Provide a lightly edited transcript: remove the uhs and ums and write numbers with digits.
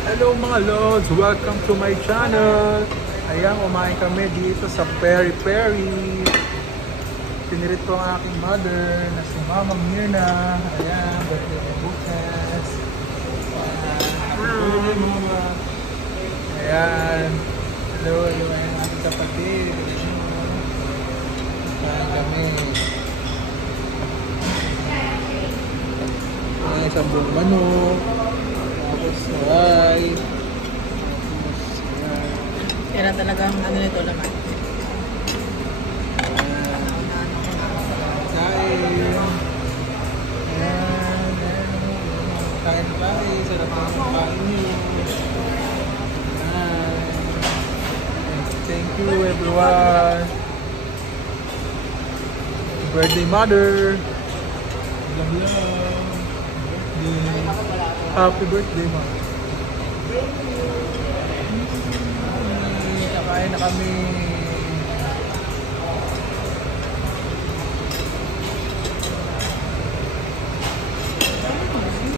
Hello mga lods! Welcome to my channel! Ayan, kumain kami dito sa Peri Peri. Pinirit ko ang aking mother na si Mama Mirna. Ayan, birthday ko bukas. Hello Mama! Ayan. Hello, hello. Ayan, aking kapatid. Kain kami. Ayan, isang buong manok. Tapos, ay. Kaya talagang ano nito naman. Kain pa eh. Sarap ang kain niyo. Thank you everyone. Birthday mother. Love love. Birthday. Happy birthday mom. Kakain na kami.